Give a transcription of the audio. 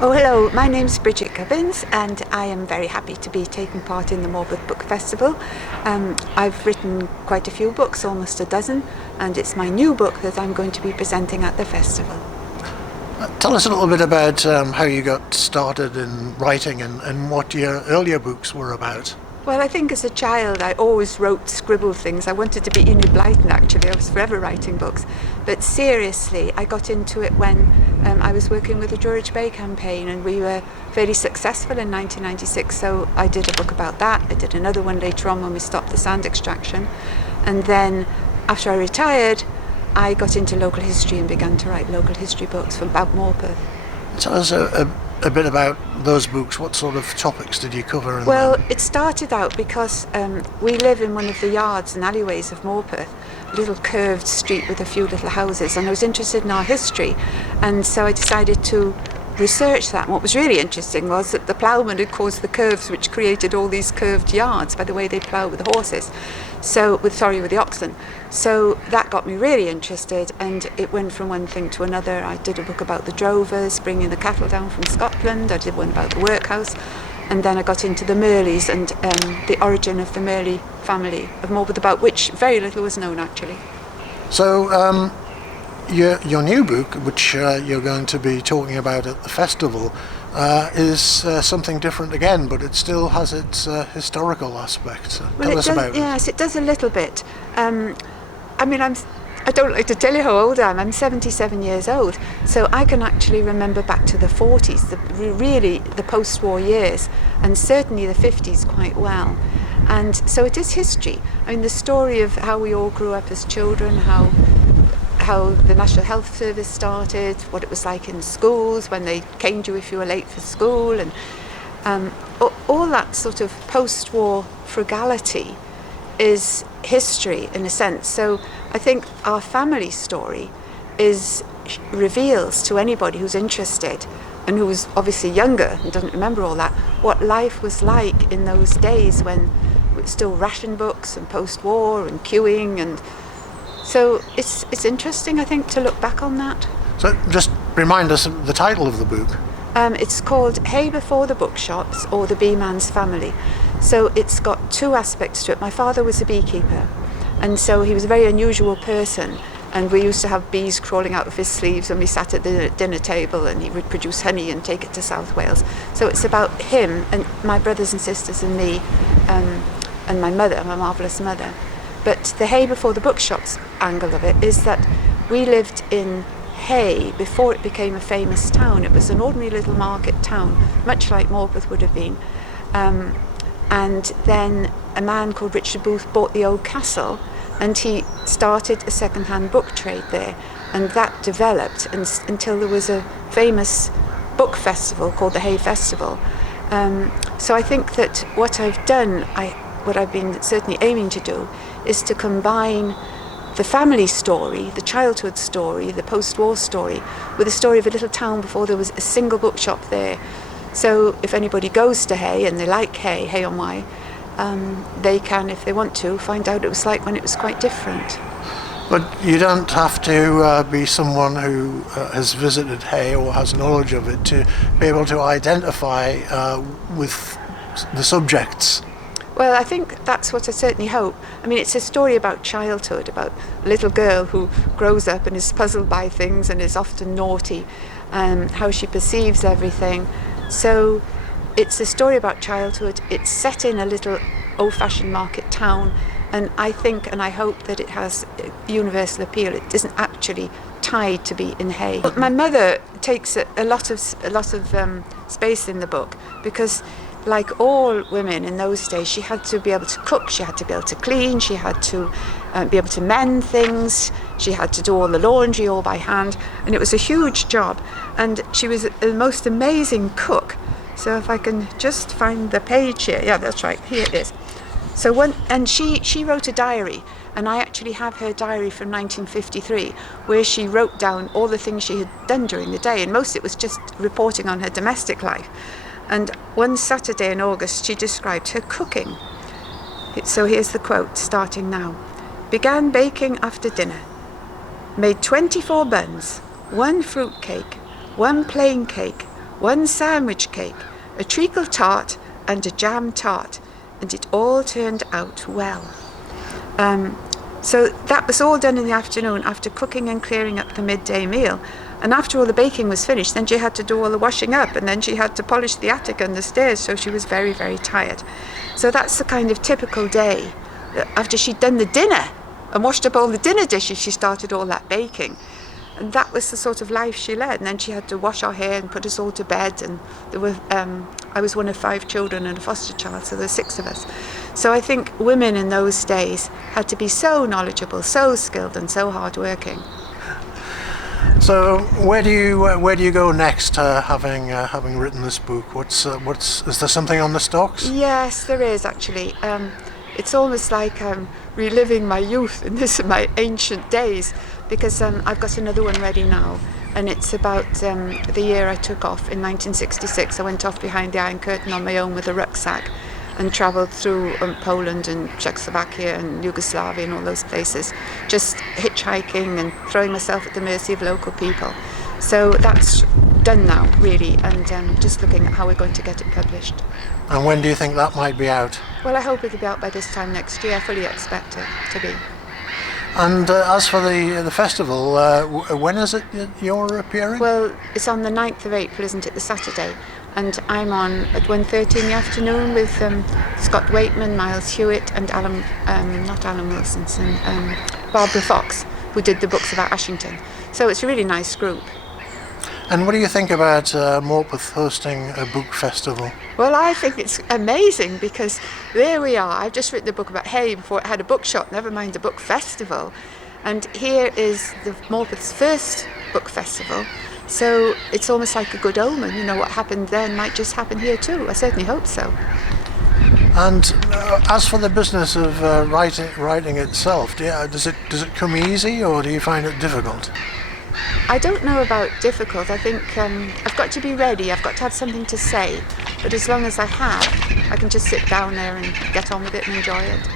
Oh, hello, my name's Bridget Gubbins and I am very happy to be taking part in the Morpeth Book Festival. I've written quite a few books, almost a dozen, and it's my new book that I'm going to be presenting at the festival. Tell us a little bit about how you got started in writing and what your earlier books were about. Well, I think as a child I always scribbled things. I wanted to be Enid Blyton actually, I was forever writing books. But seriously, I got into it when I was working with the George Bay campaign and we were very successful in 1996, so I did a book about that. I did another one later on when we stopped the sand extraction. And then after I retired, I got into local history and began to write local history books about Morpeth. Tell us a bit about those books. What sort of topics did you cover? Well, it started out because we live in one of the yards and alleyways of Morpeth, a little curved street with a few little houses, and I was interested in our history, and so I decided to research that. And what was really interesting was that the ploughman had caused the curves which created all these curved yards by the way they plough with the horses, with the oxen. So that got me really interested, and it went from one thing to another. I did a book about the drovers bringing the cattle down from Scotland. I did one about the workhouse, and then I got into the Merleys and the origin of the Merley family of Morpeth, about which very little was known actually. So your new book, which you're going to be talking about at the festival, is something different again, but it still has its historical aspect. Well, Tell us about it. Yes, it does a little bit. I don't like to tell you how old I am. I'm 77 years old, so I can actually remember back to the 40s, the post-war years, and certainly the 50s quite well. And so it is history. I mean, the story of how we all grew up as children, how the National Health Service started, what it was like in schools when they caned you if you were late for school, and all that sort of post-war frugality is history in a sense. So I think our family story reveals to anybody who's interested and who's obviously younger and doesn't remember all that, what life was like in those days when it was still ration books and post-war and queuing, and so it's interesting, I think, to look back on that. So just remind us of the title of the book. It's called Hay Before the Bookshops, or The Bee-Man's Family. So it's got two aspects to it. My father was a beekeeper, and so he was a very unusual person, and we used to have bees crawling out of his sleeves when we sat at the dinner table, and he would produce honey and take it to South Wales. So it's about him and my brothers and sisters and me, and my mother, my marvellous mother. But the Hay Before the Bookshops angle of it is that we lived in Hay before it became a famous town. It was an ordinary little market town, much like Morpeth would have been. And then a man called Richard Booth bought the old castle, and he started a second-hand book trade there, and that developed until there was a famous book festival called the Hay Festival. So I think that what I've done, what I've been certainly aiming to do, is to combine the family story, the childhood story, the post-war story, with the story of a little town before there was a single bookshop there. So if anybody goes to Hay and they like Hay-on-Wye, they can, if they want to, find out what it was like when it was quite different. But you don't have to be someone who has visited Hay or has knowledge of it to be able to identify with the subjects. Well, I think that's what I certainly hope. I mean, it's a story about childhood, about a little girl who grows up and is puzzled by things and is often naughty, how she perceives everything. So it's a story about childhood. It's set in a little old-fashioned market town, and I think and I hope that it has universal appeal. It isn't actually tied to be in Hay. My mother takes a lot of space in the book because, like all women in those days, she had to be able to cook, she had to be able to clean, she had to be able to mend things, she had to do all the laundry all by hand, and it was a huge job. And she was the most amazing cook. So if I can just find the page here, yeah, that's right, here it is. So she wrote a diary, and I actually have her diary from 1953, where she wrote down all the things she had done during the day, and most of it was just reporting on her domestic life. And one Saturday in August, she described her cooking. So here's the quote, starting now. Began baking after dinner. Made 24 buns, 1 fruit cake, 1 plain cake, one sandwich cake, a treacle tart and a jam tart, and it all turned out well. So that was all done in the afternoon after cooking and clearing up the midday meal. And after all the baking was finished, then she had to do all the washing up, and then she had to polish the attic and the stairs, so she was very, very tired. So that's the kind of typical day. After she'd done the dinner and washed up all the dinner dishes, she started all that baking. And that was the sort of life she led. And then she had to wash our hair and put us all to bed. And there were, I was one of 5 children and a foster child, so there were 6 of us. So I think women in those days had to be so knowledgeable, so skilled, and so hardworking. So where do you go next, having written this book? Is there something on the stalks? Yes, there is actually. It's almost like reliving my youth and my ancient days, because I've got another one ready now, and it's about the year I took off in 1966. I went off behind the Iron Curtain on my own with a rucksack and travelled through Poland and Czechoslovakia and Yugoslavia and all those places, just hitchhiking and throwing myself at the mercy of local people. So that's done now, really, and just looking at how we're going to get it published. And when do you think that might be out? Well, I hope it'll be out by this time next year. I fully expect it to be. And as for the festival, when is it you're appearing? Well, it's on the 9th of April, isn't it, the Saturday? And I'm on at 1:30 in the afternoon with Scott Waitman, Miles Hewitt, and not Alan Wilsonson, Barbara Fox, who did the books about Ashington. So it's a really nice group. And what do you think about Morpeth hosting a book festival? Well, I think it's amazing, because there we are. I've just written a book about Hay before it had a bookshop, never mind a book festival. And here is the Morpeth's first book festival. So it's almost like a good omen. You know, what happened then might just happen here too. I certainly hope so. And as for the business of writing itself, does it come easy, or do you find it difficult? I don't know about difficult. I think I've got to be ready. I've got to have something to say. But as long as I can just sit down there and get on with it and enjoy it.